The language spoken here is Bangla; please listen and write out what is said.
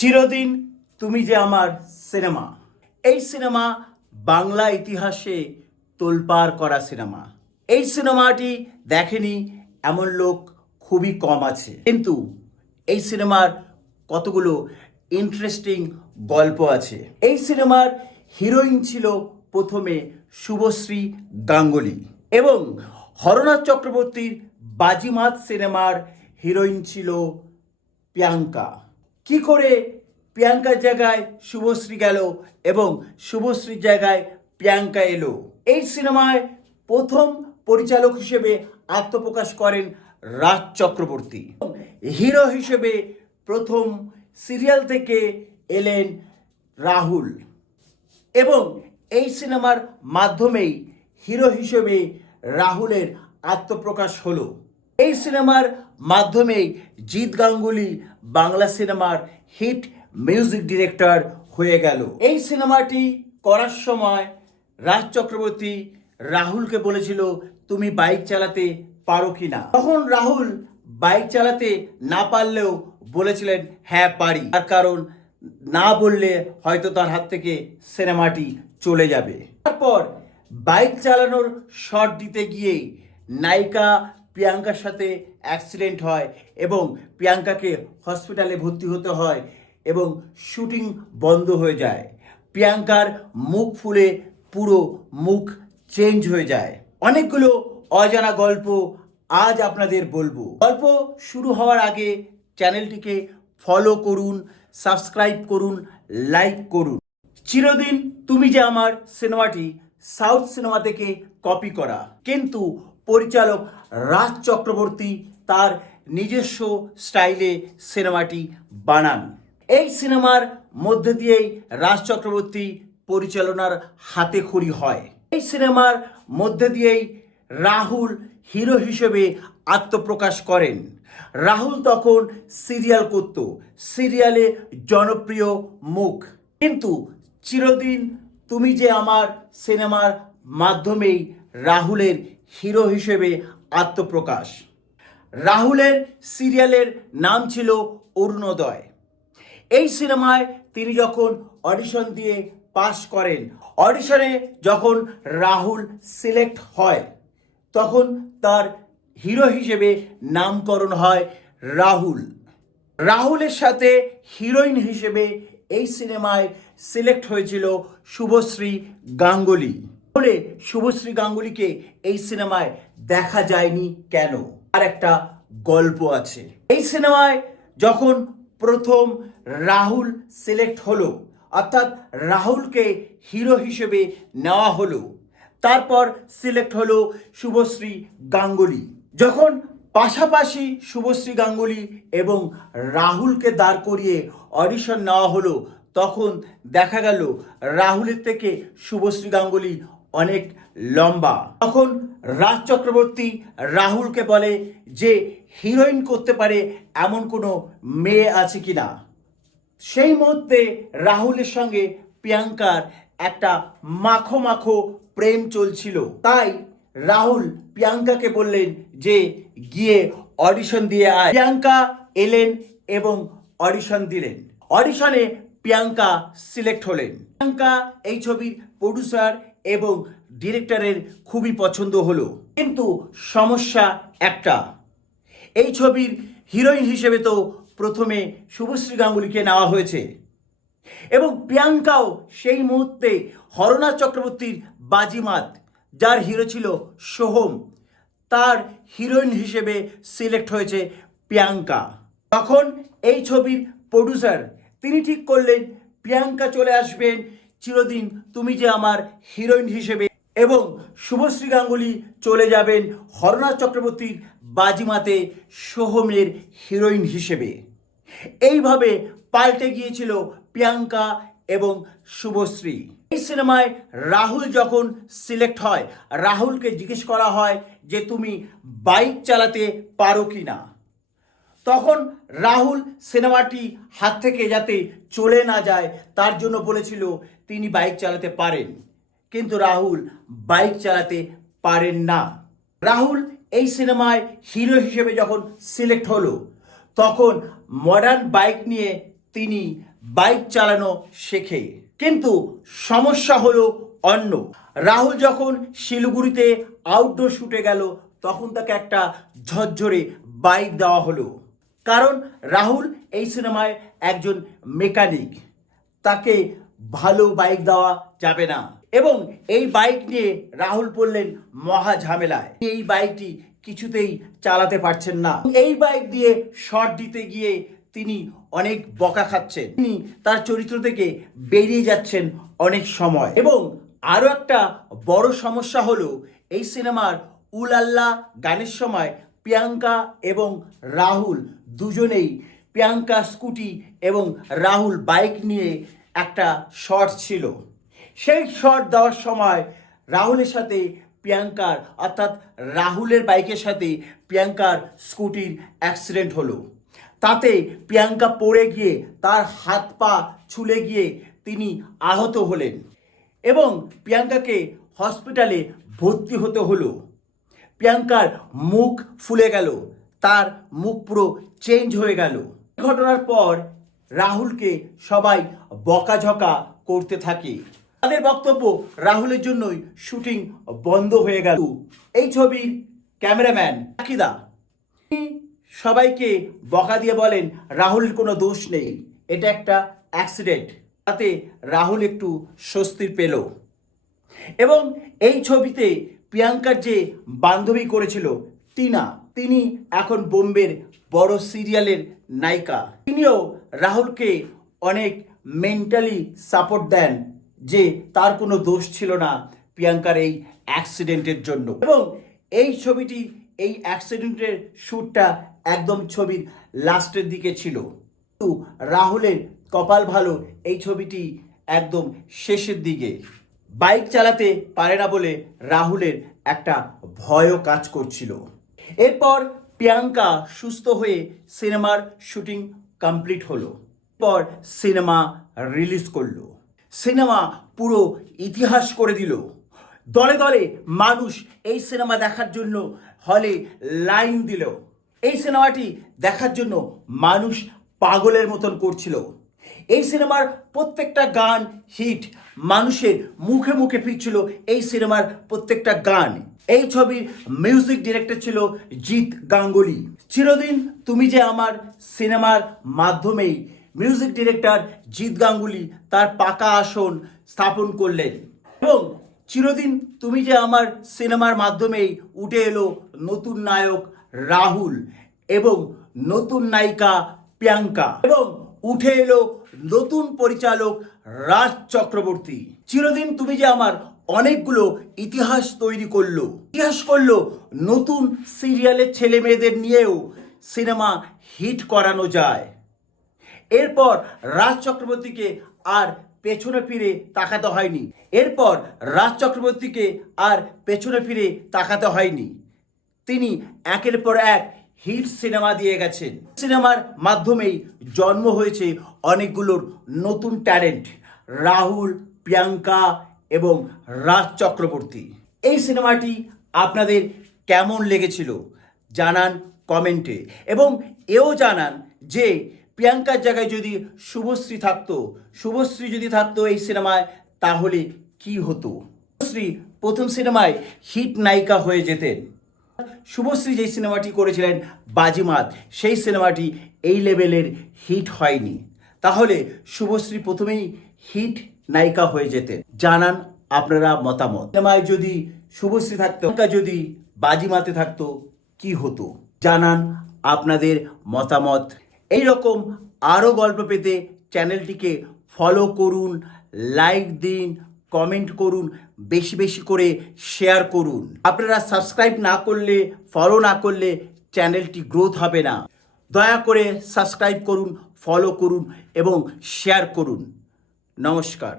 চিরদিন তুমি যে আমার সিনেমা। এই সিনেমা বাংলা ইতিহাসে তোলপাড় করা সিনেমা। এই সিনেমাটি দেখেনি এমন লোক খুবই কম আছে, কিন্তু এই সিনেমার কতগুলো ইন্টারেস্টিং গল্প আছে। এই সিনেমার হিরোইন ছিল প্রথমে শুভশ্রী গাঙ্গুলি এবং হরনাথ চক্রবর্তীর বাজিমাত সিনেমার হিরোইন ছিল প্রিয়াঙ্কা। কি করে প্রিয়াঙ্কার জায়গায় শুভশ্রী গেল এবং শুভশ্রীর জায়গায় প্রিয়াঙ্কা এলো? এই সিনেমায় প্রথম পরিচালক হিসেবে আত্মপ্রকাশ করেন রাজ চক্রবর্তী। হিরো হিসেবে প্রথম সিরিয়াল থেকে এলেন রাহুল এবং এই সিনেমার মাধ্যমেই হিরো হিসেবে রাহুলের আত্মপ্রকাশ হলো। এই সিনেমার মাধ্যমেই জিৎ গাঙ্গুলি বাংলা সিনেমার হিট মিউজিক ডিরেক্টর হয়ে গেল। এই সিনেমাটি করার সময় রাজ চক্রবর্তী রাহুলকে বলেছিল, তুমি বাইক চালাতে পারো কি না? তখন রাহুল বাইক চালাতে না পারলেও বলেছিলেন হ্যাঁ পারি, তার কারণ না বললে হয়তো তার হাত থেকে সিনেমাটি চলে যাবে। তারপর বাইক চালানোর শট দিতে গিয়েই নায়িকা প্রিয়াঙ্কার সাথে অ্যাক্সিডেন্ট হয় এবং প্রিয়াঙ্কাকে হসপিটালে ভর্তি হতে হয় এবং শুটিং বন্ধ হয়ে যায়। প্রিয়াঙ্কার মুখ ফুলে পুরো মুখ চেঞ্জ হয়ে যায়। অনেকগুলো অজানা গল্প আজ আপনাদের বলবো। গল্প শুরু হওয়ার আগে চ্যানেলটিকে ফলো করুন, সাবস্ক্রাইব করুন, লাইক করুন। চিরদিন তুমি যে আমার সিনেমাটি সাউথ সিনেমা থেকে কপি করা, কিন্তু পরিচালক রাজ চক্রবর্তী তার নিজস্ব স্টাইলে সিনেমাটি বানান। এই সিনেমার মধ্যে দিয়েই রাজ চক্রবর্তী পরিচালনার হাতেখড়ি হয়। এই সিনেমার মধ্যে দিয়েই রাহুল হিরো হিসেবে আত্মপ্রকাশ করেন। রাহুল তখন সিরিয়াল করত, সিরিয়ালে জনপ্রিয় মুখ, কিন্তু চিরদিন তুমি যে আমার সিনেমার মাধ্যমেই রাহুলের হিরো হিসেবে আত্মপ্রকাশ। রাহুলের সিরিয়ালের নাম ছিল অরুণোদয়। এই সিনেমায় তিনি যখন অডিশন দিয়ে পাস করেন, অডিশনে যখন রাহুল সিলেক্ট হয়, তখন তার হিরো হিসেবে নামকরণ হয় রাহুল। রাহুলের সাথে হিরোইন হিসেবে এই সিনেমায় সিলেক্ট হয়েছিল শুভশ্রী গাঙ্গুলি। বলে শুভশ্রী গাঙ্গুলিকে এই সিনেমায় দেখা যায়নি কেন? আর একটা গল্প আছে। এই সিনেমায় যখন প্রথম রাহুল সিলেক্ট হলো, অর্থাৎ রাহুলকে হিরো হিসেবে নেওয়া হলো, তারপর সিলেক্ট হলো শুভশ্রী গাঙ্গুলি। যখন পাশাপাশি শুভশ্রী গাঙ্গুলি এবং রাহুলকে দাঁড় করিয়ে অডিশন নেওয়া হলো, তখন দেখা গেল রাহুলের থেকে শুভশ্রী গাঙ্গুলি অনেক লম্বা। তখন রাজ চক্রবর্তী রাহুলকে বলে যে হিরোইন করতে পারে এমন কোনো মেয়ে আছে কিনা। সেই মুহূর্তে রাহুলের সঙ্গে প্রিয়াঙ্কার একটা মাখো মাখো প্রেম চলছিল। তাই রাহুল প্রিয়াঙ্কাকে বললেন যে গিয়ে অডিশন দিয়ে আয়। প্রিয়াঙ্কা এলেন এবং অডিশন দিলেন। অডিশনে প্রিয়াঙ্কা সিলেক্ট হলেন। প্রিয়াঙ্কা এই ছবির প্রডিউসার এবং ডিরেক্টরের খুবই পছন্দ হলো, কিন্তু সমস্যা একটা, এই ছবির হিরোইন হিসেবে তো প্রথমে শুভশ্রী গাঙ্গুলিকে নেওয়া হয়েছে এবং প্রিয়াঙ্কাও সেই মুহূর্তে হরনাথ চক্রবর্তীর বাজিমাত, যার হিরো ছিল সোহম, তার হিরোইন হিসেবে সিলেক্ট হয়েছে প্রিয়াঙ্কা। তখন এই ছবির প্রডিউসার তিনি ঠিক করলেন প্রিয়াঙ্কা চলে আসবেন চিরদিন তুমি যে আমার হিরোইন হিসেবে এবং শুভশ্রী গাঙ্গুলি চলে যাবেন হরনাথ চক্রবর্তীর বাজিমাতে সোহমের হিরোইন হিসেবে। এইভাবে পাল্টে গিয়েছিল প্রিয়াঙ্কা এবং শুভশ্রী। এই সিনেমায় রাহুল যখন সিলেক্ট হয়, রাহুলকে জিজ্ঞেস করা হয় যে তুমি বাইক চালাতে পারো কি না। তখন রাহুল সিনেমাটি হাত থেকে যাতে চলে না যায় তার জন্য বলেছিল তিনি বাইক চালাতে পারেন, কিন্তু রাহুল বাইক চালাতে পারেন না। রাহুল এই সিনেমায় হিরো হিসেবে যখন সিলেক্ট হলো, তখন মডার্ন বাইক নিয়ে তিনি বাইক চালানো শেখে। কিন্তু সমস্যা হলো অন্য। রাহুল যখন শিলিগুড়িতে আউটডোর শুটে গেল তখন তাকে একটা ঝরঝরে বাইক দেওয়া হলো, কারণ রাহুল এই সিনেমায় একজন মেকানিক, তাকে ভালো বাইক দেওয়া যাবে না। এবং এই বাইক নিয়ে রাহুল পড়লেন মহা ঝামেলায়। এই বাইকটি কিছুতেই চালাতে পারছেন না। এই বাইক দিয়ে শট দিতে গিয়ে তিনি অনেক বকা খাচ্ছেন, তিনি তার চরিত্র থেকে বেরিয়ে যাচ্ছেন অনেক সময়। এবং আরও একটা বড় সমস্যা হলো এই সিনেমার উলাল্লা গানের সময় প্রিয়াঙ্কা এবং রাহুল দুজনেই, প্রিয়াঙ্কা স্কুটি এবং রাহুল বাইক নিয়ে একটা শট ছিল। সেই শট দেওয়ার সময় রাহুলের সাথে প্রিয়াঙ্কার, অর্থাৎ রাহুলের বাইকের সাথে প্রিয়াঙ্কার স্কুটির অ্যাক্সিডেন্ট হলো। তাতে প্রিয়াঙ্কা পড়ে গিয়ে তার হাত পা ছুলে গিয়ে তিনি আহত হলেন এবং প্রিয়াঙ্কাকে হসপিটালে ভর্তি হতে হলো। প্রিয়াঙ্কার মুখ ফুলে গেল, তার মুখ পুরো চেঞ্জ হয়ে গেল। ঘটনার পর রাহুলকে সবাই বকাঝকা করতে থাকে। তাদের বক্তব্য রাহুলের জন্যই শুটিং বন্ধ হয়ে গেল। এই ছবির ক্যামেরাম্যান আকিদা সবাইকে বকা দিয়ে বলেন রাহুলের কোনো দোষ নেই, এটা একটা অ্যাক্সিডেন্ট। তাতে রাহুল একটু স্বস্তি পেল। এবং এই ছবিতে প্রিয়াঙ্কার যে বান্ধবী করেছিল টিনা, তিনি এখন বোম্বের বড় সিরিয়ালের নায়িকা। তিনিও রাহুলকে অনেক মেন্টালি সাপোর্ট দেন যে তার কোনো দোষ ছিল না প্রিয়াঙ্কার এই অ্যাক্সিডেন্টের জন্য। এবং এই ছবিটি, এই অ্যাক্সিডেন্টের শ্যুটটা একদম ছবির লাস্টের দিকে ছিল, কিন্তু রাহুলের কপাল ভালো, এই ছবিটি একদম শেষের দিকে। বাইক চালাতে পারে না বলে রাহুলের একটা ভয়ও কাজ করছিল। এরপর প্রিয়াঙ্কা সুস্থ হয়ে সিনেমার শুটিং কমপ্লিট হলো। এরপর সিনেমা রিলিজ করলো। সিনেমা পুরো ইতিহাস করে দিল। দলে দলে মানুষ এই সিনেমা দেখার জন্য হলে লাইন দিল। এই সিনেমাটি দেখার জন্য মানুষ পাগলের মতন করছিল। এই সিনেমার প্রত্যেকটা গান হিট, মানুষের মুখে মুখে ফিরছিল এই সিনেমার প্রত্যেকটা গান। এই ছবির মিউজিক ডিরেক্টর ছিল জিৎ গাঙ্গুলি। চিরদিন তুমি যে আমার সিনেমার মাধ্যমেই মিউজিক ডিরেক্টর জিৎ গাঙ্গুলি তার পাকা আসন স্থাপন করলেন। এবং চিরদিন তুমি যে আমার সিনেমার মাধ্যমেই উঠে এলো নতুন নায়ক রাহুল এবং নতুন নায়িকা প্রিয়াঙ্কা, এবং উঠে এলো নতুন পরিচালক রাজ চক্রবর্তী। চিরদিন তুমি যে আমার অনেকগুলো ইতিহাস তৈরি করলো, নতুন সিরিয়ালের ছেলে মেয়েদের নিয়েও সিনেমা হিট করানো যায়। এরপর রাজ চক্রবর্তীকে আর পেছনে ফিরে তাকাতে হয়নি। তিনি একের পর এক হিট সিনেমা দিয়ে গেছেন। সিনেমার মাধ্যমেই জন্ম হয়েছে অনেকগুলোর নতুন ট্যালেন্ট, রাহুল, প্রিয়াঙ্কা এবং রাজ চক্রবর্তী। এই সিনেমাটি আপনাদের কেমন লেগেছিল জানান কমেন্টে, এবং এও জানান যে প্রিয়াঙ্কার জায়গায় যদি শুভশ্রী যদি থাকতো এই সিনেমায় তাহলে কি হতো। শুভশ্রী প্রথম সিনেমায় হিট নায়িকা হয়ে যেতেন। শুভশ্রী যেই সিনেমাটি করেছিলেন বাজিমাত, সেই সিনেমাটি এই লেভেলের হিট হয়নি, তাহলে শুভশ্রী প্রথমেই হিট নায়িকা হয়ে যেতেন। জানান আপনারা মতামত। সিনেমায় যদি শুভশ্রী থাকতো, যদি বাজিমাতে থাকতো কি হতো, জানান আপনাদের মতামত। এই রকম আরও গল্প পেতে চ্যানেলটিকে ফলো করুন, লাইক দিন, কমেন্ট করুন, বেশি বেশি করে শেয়ার করুন। আপনারা সাবস্ক্রাইব না করলে, ফলো না করলে চ্যানেলটি গ্রোথ হবে না। দয়া করে সাবস্ক্রাইব করুন, ফলো করুন এবং শেয়ার করুন। নমস্কার।